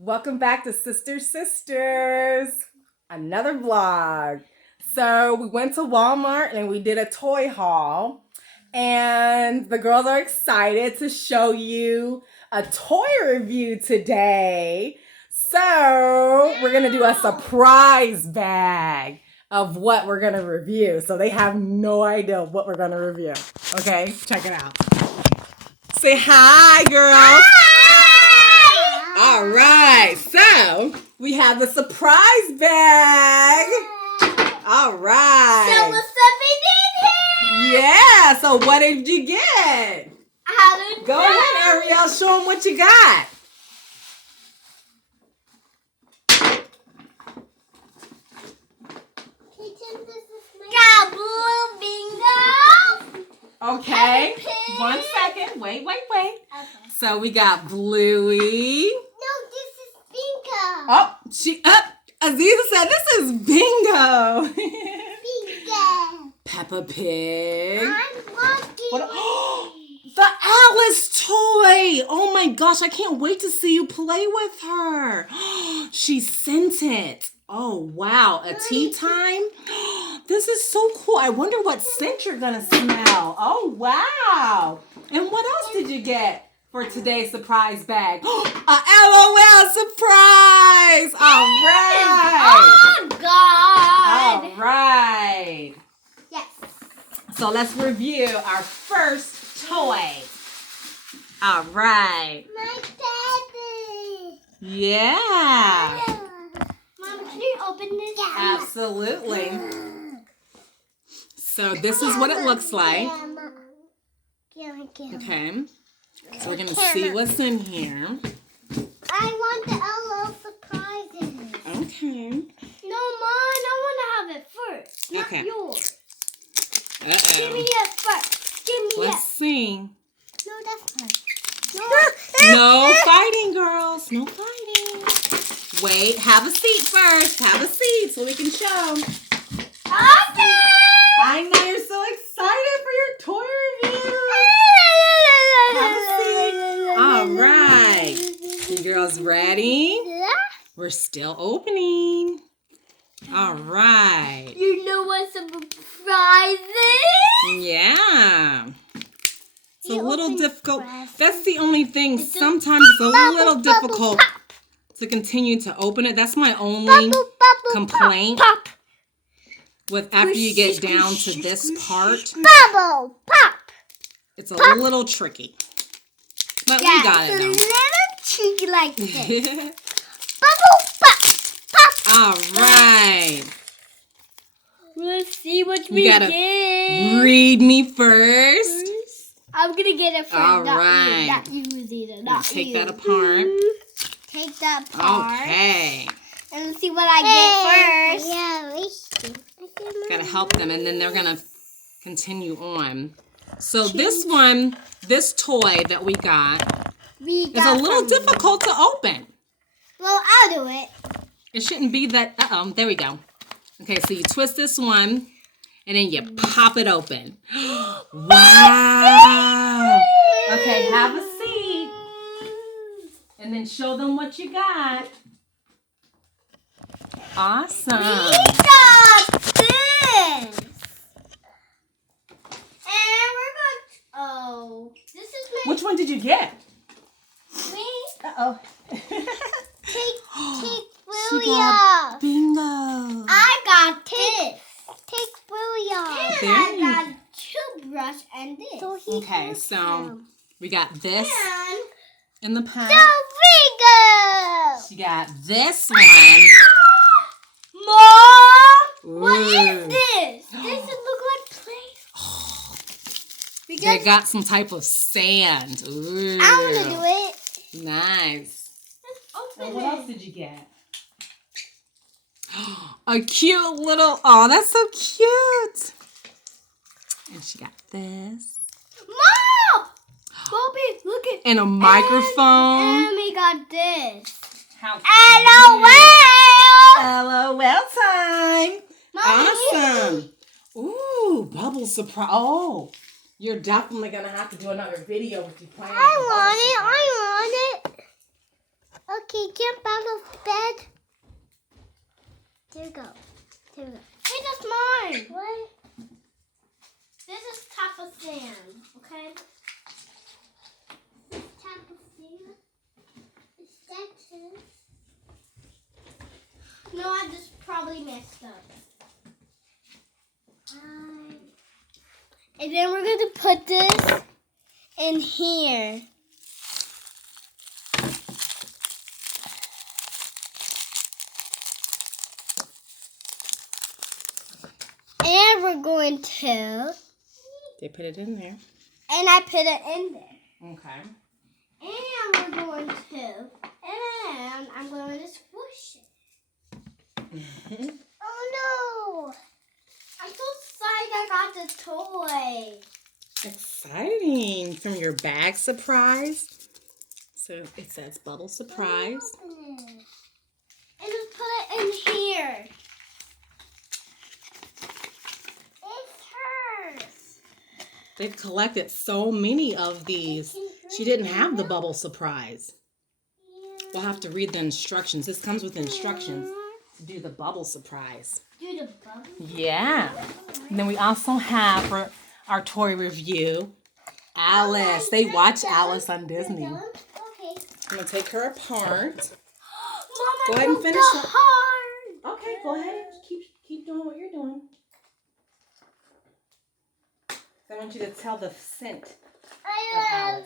Welcome back to Sisters, another vlog. So we went to Walmart and we did a toy haul, and the girls are excited to show you a toy review today. So we're gonna do a surprise bag of what we're gonna review. So they have no idea what we're gonna review. Okay, check it out. Say hi, girls. All right, so we have the surprise bag. All right. So what's up in here? Yeah, so what did you get? Go ahead, Ariel, show them what you got. Got blue bingo. Okay, 1 second. Wait. Okay. So we got Bluey. No, this is bingo. Oh, Aziza said this is bingo. Bingo. Peppa Pig. I'm lucky. The Alice toy. Oh my gosh, I can't wait to see you play with her. She sent it. Oh wow, a tea time? This is so cool. I wonder what scent you're gonna smell. Oh wow. And what else did you get for today's surprise bag? A LOL surprise. All right. Oh God. All right. Yes. So let's review our first toy. All right. My daddy. Yeah. Mom, can you open this? Yeah. Absolutely. So this is what it looks like. Okay. So we're going to see what's in here. I want the LO surprises. Okay. No, Mom, I want to have it first. Not Okay. yours. Give me Uh-oh. it first. Give me Let's it. see. No, that's first. No fighting, girls. No fighting. Wait, have a seat first. Have a seat so we can show. Okay. I know you're so excited for your toy review. Have a seat. All right. You girls ready? We're still opening. All right. You know what surprises? Yeah. It's a You little open difficult. presents. That's the only thing. It's a Sometimes it's a little bubble, difficult pop. to continue to open it. That's my only Bubble, bubble, complaint pop. with after you get down to this part. Bubble, pop. It's a little tricky. But we got it's a it little cheeky like this. though. Bubble, pop. All right. Let's see what You we gotta get. read me first. I'm gonna get it first. All not right. You, not you, Zeta. Not Take you. that apart. Take that apart. Okay. And let's see what I get first. Yeah, Gotta help them, and then they're gonna continue on. So this one, this toy that we got is a little difficult to open. Well, I'll do it. It shouldn't be that. There we go. Okay, so you twist this one, and then you pop it open. Wow. Okay, have a seat, and then show them what you got. Awesome. We got this. And we're going to... Oh. This is my... Which one did you get? Me. Uh-oh. Take She William. got bingo. I got this. Take William. And There I you got toothbrush and this. So Okay, so we got this And in the pack. bingo. She got this one. Mom, what is Ooh. this? Does it look like play? They got some type of sand. Ooh. I want to do it. Nice. Let's And open what it. else did you get? A cute little, oh, that's so cute. And she got this. Mom! Bobby, look at And a microphone. And we got this. How LOL! LOL time. Mommy. Awesome. Ooh, bubble surprise. Oh, you're definitely going to have to do another video with you playing with the bubble surprise. I want it. Okay, jump out of bed. There you go. There you go. Hey, that's mine. What? This is top of sand, okay? This type of thing? Is that his? No, I just probably messed up. And then we're going to put this in here. And we're going to... They put it in there. And I put it in there. Okay. And we're going to... And I'm going to squish it. Oh no! I'm so excited I got the toy. Exciting. From your bag surprise. So it says bubble surprise. And just put it in here. It's hers. They've collected so many of these. She didn't have the bubble surprise. We'll have to read the instructions. This comes with instructions to do the bubble surprise. Do the bubble? Yeah. And then we also have for our toy review, Alice. They watch Alice on Disney. I'm Okay. going to take her apart. Mama, Go ahead and finish the it. heart. Okay, go ahead. Keep doing what you're doing. I want you to tell the scent. I love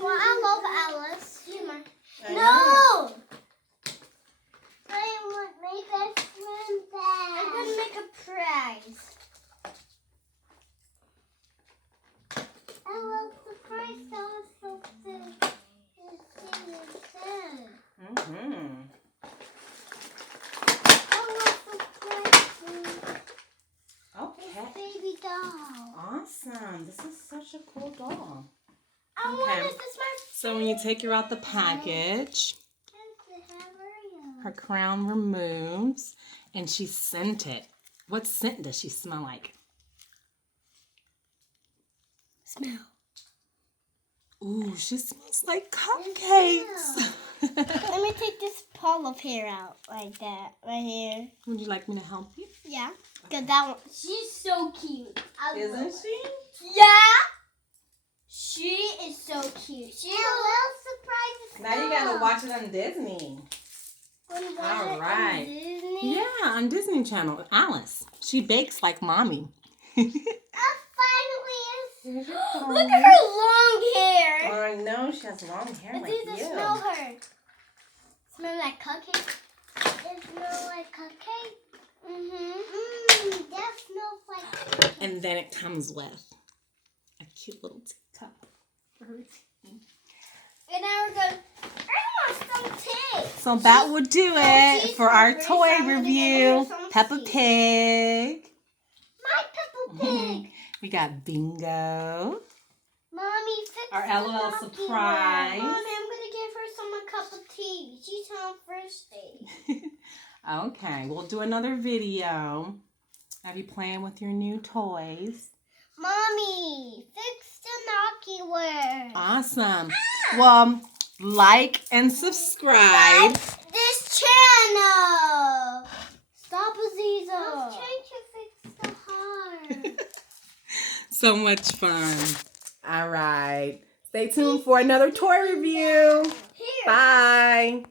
Well, I love Alice. I know. No! I want my best friend back. I'm going to make a prize. I love the prize. That was so good. Mm-hmm. I love the prize. Okay. Baby doll. Awesome. This is such a cool doll. I Okay. wanted this one. So when you take her out the package, her crown removes, and she's scented. What scent does she smell like? Smell. Ooh, she smells like cupcakes. Let me take this ball of hair out like that, right here. Would you like me to help you? Yeah. Cause that one. She's so cute. Isn't she? Yeah. She is so cute. She's little surprise. Now you gotta watch it on Disney. All right. Disney. Yeah, on Disney Channel. Alice. She bakes like mommy. Finally, Look at her long hair. I know she has long hair It's like easy to you. smell her. Smell like cupcake. it smells like cupcake. That smells like. And then it comes with a cute little teacup for her tea. And now we're going. I want some tea. So that will do it she's for our hungry, so toy I'm gonna give review. her some Peppa tea. Pig. My Peppa Pig. We got Bingo. Mommy, fix Our the LOL knocky surprise. Mommy, I'm gonna give her a cup of tea. She's on first day. Okay, we'll do another video of you playing with your new toys. Mommy, fix the knocky word. Awesome. Well, like and subscribe. This channel. Stop, Aziza. I was trying to fix the heart. So much fun. All right. Stay tuned for another toy review. Here. Bye.